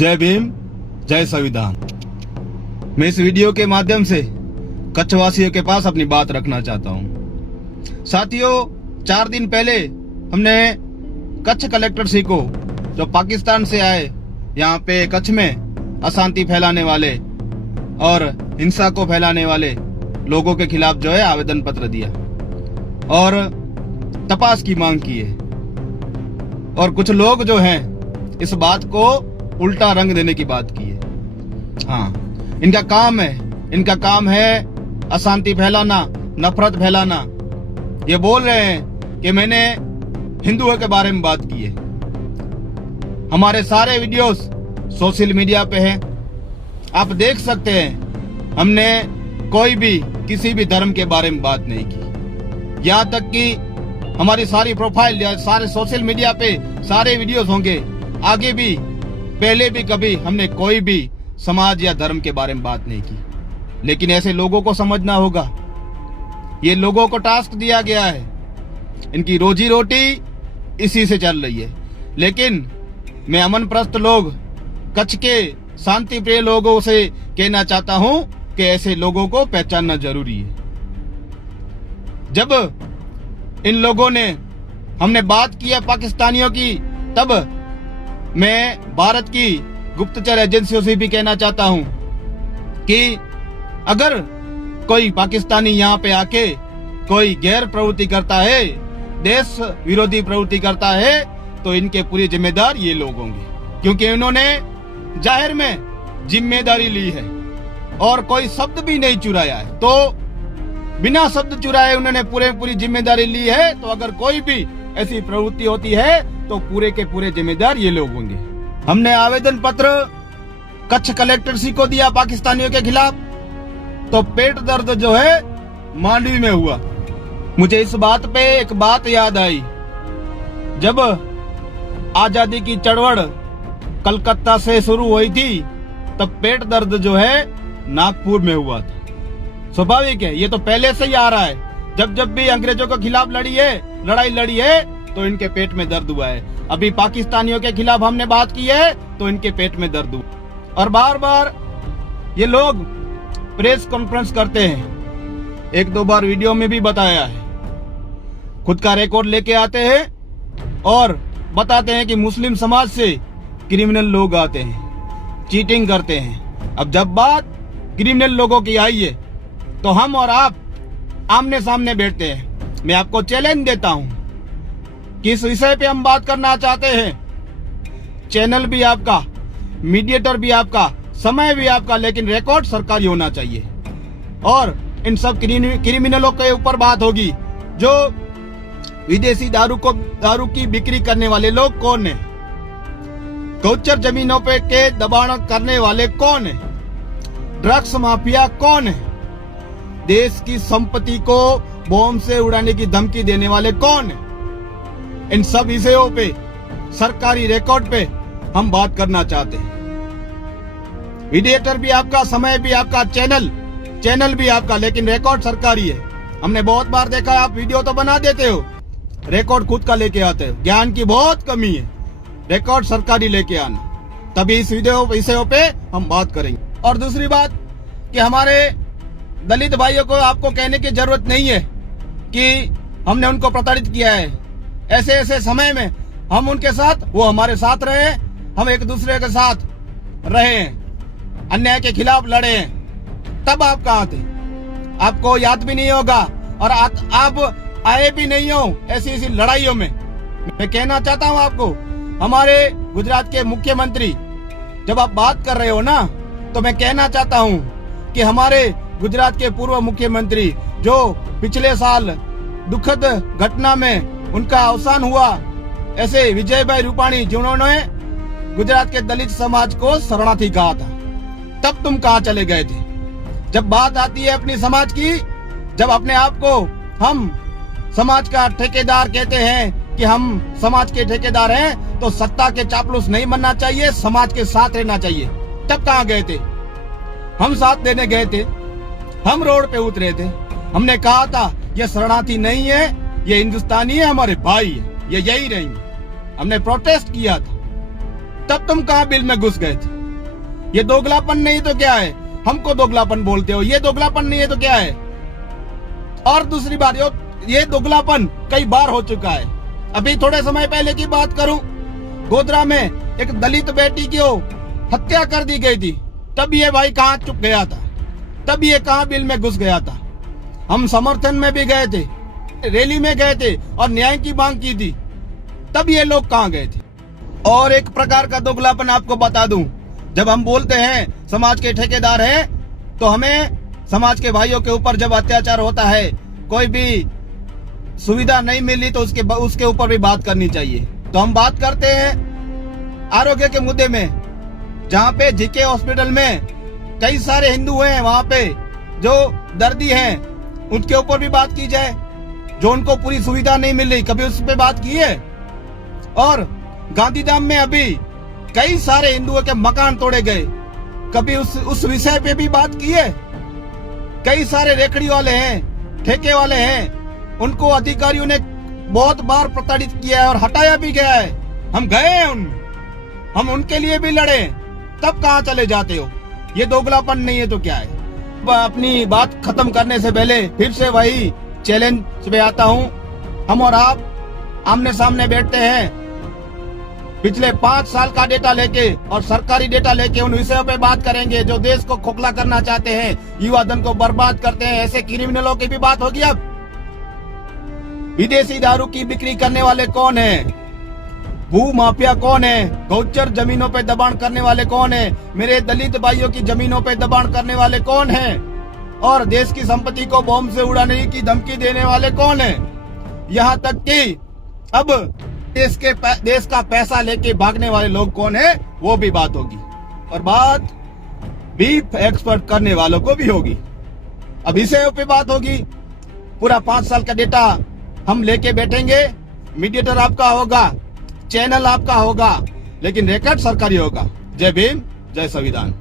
जय भीम, जय संविधान। मैं इस वीडियो के माध्यम से कच्छवासियों के पास अपनी बात रखना चाहता हूँ। साथियों, 4 दिन पहले हमने कच्छ कलेक्टरसी को, जो पाकिस्तान से आए यहाँ पे कच्छ में अशांति फैलाने वाले और हिंसा को फैलाने वाले लोगों के खिलाफ जो है आवेदन पत्र दिया और तपास की मांग की है। और कुछ लोग जो हैं इस बात को उल्टा रंग देने की बात की है। हाँ, इनका काम है अशांति फैलाना, नफरत फैलाना। ये बोल रहे हैं कि मैंने हिंदुओं के बारे में बात की है। हमारे सारे वीडियोस सोशल मीडिया पे हैं, आप देख सकते हैं। हमने कोई भी किसी भी धर्म के बारे में बात नहीं की। यहाँ तक कि हमारी सारी प्रोफाइल या सारे सोशल मीडिया पे सारे वीडियोस होंगे। आगे भी पहले भी कभी हमने कोई भी समाज या धर्म के बारे में बात नहीं की। लेकिन ऐसे लोगों को समझना होगा, ये लोगों को टास्क दिया गया है, इनकी रोजी रोटी इसी से चल रही है। लेकिन मैं अमन प्रस्त लोग, कच्छ के शांति प्रिय लोगों से कहना चाहता हूं कि ऐसे लोगों को पहचानना जरूरी है। जब इन लोगों ने हमने बात किया पाकिस्तानियों की, तब मैं भारत की गुप्तचर एजेंसियों से भी कहना चाहता हूं कि अगर कोई पाकिस्तानी यहाँ पे आके कोई गैर प्रवृत्ति करता है, देश विरोधी प्रवृत्ति करता है, तो इनके पूरे जिम्मेदार ये लोग होंगे, क्योंकि इन्होंने जाहिर में जिम्मेदारी ली है और कोई शब्द भी नहीं चुराया है। तो बिना शब्द चुराए उन्होंने पूरी जिम्मेदारी ली है। तो अगर कोई भी ऐसी प्रवृत्ति होती है तो पूरे के पूरे जिम्मेदार ये लोग होंगे। हमने आवेदन पत्र कच्छ कलेक्टरसी को दिया पाकिस्तानियों के खिलाफ, तो पेट दर्द जो है मांडवी में हुआ। मुझे इस बात पे एक बात याद आई, जब आजादी की चढ़वड़ कलकत्ता से शुरू हुई थी, तब पेट दर्द जो है नागपुर में हुआ था। स्वाभाविक है, ये तो पहले से ही आ रहा है। जब भी अंग्रेजों के खिलाफ लड़ाई लड़ी है तो इनके पेट में दर्द हुआ है। अभी पाकिस्तानियों के खिलाफ हमने बात की है तो इनके पेट में दर्द हुआ। और बार बार ये लोग प्रेस कॉन्फ्रेंस करते हैं, 1-2 बार वीडियो में भी बताया है, खुद का रिकॉर्ड लेके आते हैं और बताते हैं कि मुस्लिम समाज से क्रिमिनल लोग आते हैं, चीटिंग करते हैं। अब जब बात क्रिमिनल लोगों की आई है तो हम और आप आमने सामने बैठते हैं। मैं आपको चैलेंज देता हूं, किस विषय पे हम बात करना चाहते हैं। चैनल भी आपका, मीडिएटर भी आपका, समय भी आपका, लेकिन रिकॉर्ड सरकारी होना चाहिए। और इन सब क्रिमिनलों के ऊपर बात होगी। जो विदेशी दारू की बिक्री करने वाले लोग कौन है, गौचर जमीनों पे के दबाव करने वाले कौन है, ड्रग्स माफिया कौन है, देश की संपत्ति को बॉम्ब से उड़ाने की धमकी देने वाले कौन है, इन सब विषयों पे सरकारी रिकॉर्ड पे हम बात करना चाहते हैं। मीडिएटर भी आपका, समय भी आपका, चैनल भी आपका, लेकिन रिकॉर्ड सरकारी है। हमने बहुत बार देखा है, आप वीडियो तो बना देते हो, रिकॉर्ड खुद का लेके आते हो। ज्ञान की बहुत कमी है, रिकॉर्ड सरकारी लेके आना, तभी इस विषयों पे हम बात करेंगे। और दूसरी बात कि हमारे दलित भाइयों को आपको कहने की जरूरत नहीं है कि हमने उनको प्रताड़ित किया है। ऐसे समय में हम उनके साथ, वो हमारे साथ रहे, हम एक दूसरे के साथ रहे, अन्याय के खिलाफ लड़े। तब आप कहाँ थे? आपको याद भी नहीं होगा और आप आए भी नहीं हो ऐसी लड़ाइयों में। मैं कहना चाहता हूँ आपको, हमारे गुजरात के मुख्यमंत्री, जब आप बात कर रहे हो ना, तो मैं कहना चाहता हूँ कि हमारे गुजरात के पूर्व मुख्यमंत्री, जो पिछले साल दुखद घटना में उनका अवसान हुआ, ऐसे विजय भाई रूपाणी, जिन्होंने गुजरात के दलित समाज को शरणार्थी कहा था, तब तुम कहाँ चले गए थे? जब बात आती है अपनी समाज की, जब अपने आप को हम समाज का ठेकेदार कहते हैं कि हम समाज के ठेकेदार हैं, तो सत्ता के चापलूस नहीं बनना चाहिए, समाज के साथ रहना चाहिए। तब कहाँ गए थे? हम साथ देने गए थे, हम रोड पे उतरे थे, हमने कहा था ये शरणार्थी नहीं है, ये हिंदुस्तानी है, हमारे भाई है, ये यही रहेंगे। हमने प्रोटेस्ट किया था, तब तुम कहाँ बिल में घुस गए थे? ये दोगलापन नहीं तो क्या है? हमको दोगलापन बोलते हो, ये दोगलापन नहीं है तो क्या है? और दूसरी बात, ये दोगलापन कई बार हो चुका है। अभी थोड़े समय पहले की बात करूं, गोधरा में एक दलित बेटी की हत्या कर दी गई थी, तब ये भाई कहाँ चुप गया था? तब ये कहाँ बिल में घुस गया था? हम समर्थन में भी गए थे, रैली में गए थे और न्याय की मांग की थी, तब ये लोग कहाँ गए थे? और एक प्रकार का दोगलापन आपको बता दूं, जब हम बोलते हैं समाज के ठेकेदार हैं, तो हमें समाज के भाइयों के ऊपर जब अत्याचार होता है, कोई भी सुविधा नहीं मिली तो उसके ऊपर भी बात करनी चाहिए। तो हम बात करते हैं आरोग्य के मुद्दे में, जहाँ पे जीके हॉस्पिटल में कई सारे हिंदू हैं, वहाँ पे जो दर्दी हैं उनके ऊपर भी बात की जाए, जो उनको पूरी सुविधा नहीं मिल रही, कभी उस पर बात की है? और गांधीधाम में अभी कई सारे हिंदुओं के मकान तोड़े गए, कभी उस विषय पे भी बात की है? कई सारे रेकड़ी वाले हैं, ठेके वाले हैं, उनको अधिकारियों ने बहुत बार प्रताड़ित किया है और हटाया भी गया है। हम गए हैं उनमें, हम उनके लिए भी लड़े, तब कहाँ चले जाते हो? ये दोगलापन नहीं है तो क्या है? अपनी बात खत्म करने से पहले फिर से वही चैलेंज पे आता हूँ। हम और आप आमने सामने बैठते हैं, पिछले 5 साल का डेटा लेके और सरकारी डेटा लेके उन विषयों पे बात करेंगे जो देश को खोखला करना चाहते हैं, युवा धन को बर्बाद करते हैं। ऐसे क्रिमिनलों की भी बात होगी। अब विदेशी दारू की बिक्री करने वाले कौन है? भू माफिया कौन है? गौचर जमीनों पे दबाण करने वाले कौन है? मेरे दलित भाइयों की जमीनों पे दबाण करने वाले कौन है? और देश की संपत्ति को बॉम्ब से उड़ाने की धमकी देने वाले कौन है? यहाँ तक कि अब देश का पैसा लेके भागने वाले लोग कौन है, वो भी बात होगी। और बात बीफ एक्सपर्ट करने वालों को भी होगी। अब इसे पे बात होगी। पूरा 5 साल का डेटा हम लेके बैठेंगे। मीडिएटर आपका होगा, चैनल आपका होगा, लेकिन रिकॉर्ड सरकारी होगा। जय भीम, जय संविधान।